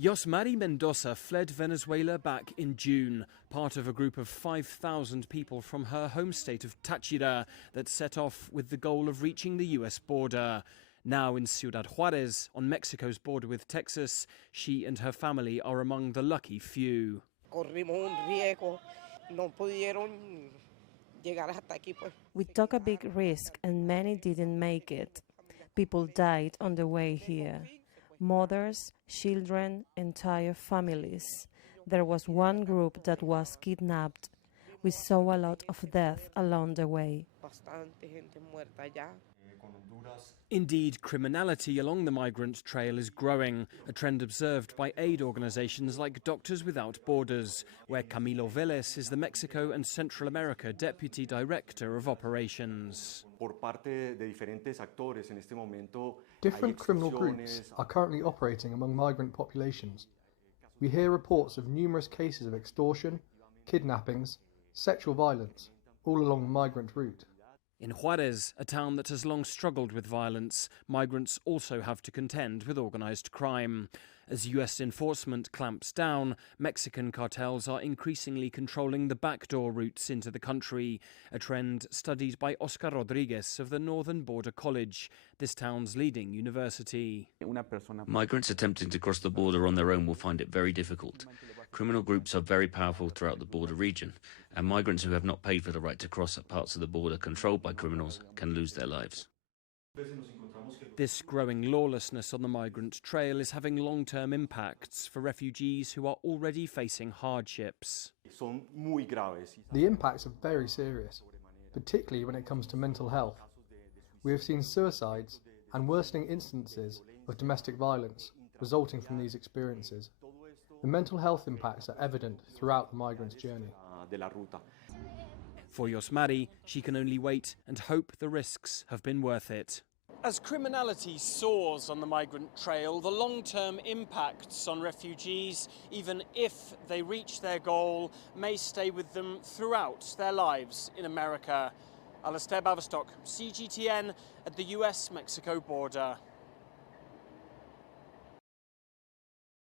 Yosmari Mendoza fled Venezuela back in June, part of a group of 5,000 people from her home state of Táchira that set off with the goal of reaching the US border. Now in Ciudad Juarez, on Mexico's border with Texas, she and her family are among the lucky few. We took a big risk and many didn't make it. People died on the way here. Mothers, children, entire families. There was one group that was kidnapped. We saw a lot of death along the way. Indeed, criminality along the migrant trail is growing, a trend observed by aid organizations like Doctors Without Borders, where Camilo Vélez is the Mexico and Central America Deputy Director of Operations. Different criminal groups are currently operating among migrant populations. We hear reports of numerous cases of extortion, kidnappings, sexual violence, all along the migrant route. In Juarez, a town that has long struggled with violence, migrants also have to contend with organized crime. As US enforcement clamps down, Mexican cartels are increasingly controlling the backdoor routes into the country, a trend studied by Oscar Rodriguez of the Northern Border College, this town's leading university. Migrants attempting to cross the border on their own will find it very difficult. Criminal groups are very powerful throughout the border region, and migrants who have not paid for the right to cross at parts of the border controlled by criminals can lose their lives. This growing lawlessness on the migrant trail is having long-term impacts for refugees who are already facing hardships. The impacts are very serious, particularly when it comes to mental health. We have seen suicides and worsening instances of domestic violence resulting from these experiences. The mental health impacts are evident throughout the migrant's journey. For Yosmari, she can only wait and hope the risks have been worth it. As criminality soars on the migrant trail, the long-term impacts on refugees, even if they reach their goal, may stay with them throughout their lives in America. Alastair Baverstock, CGTN at the US-Mexico border.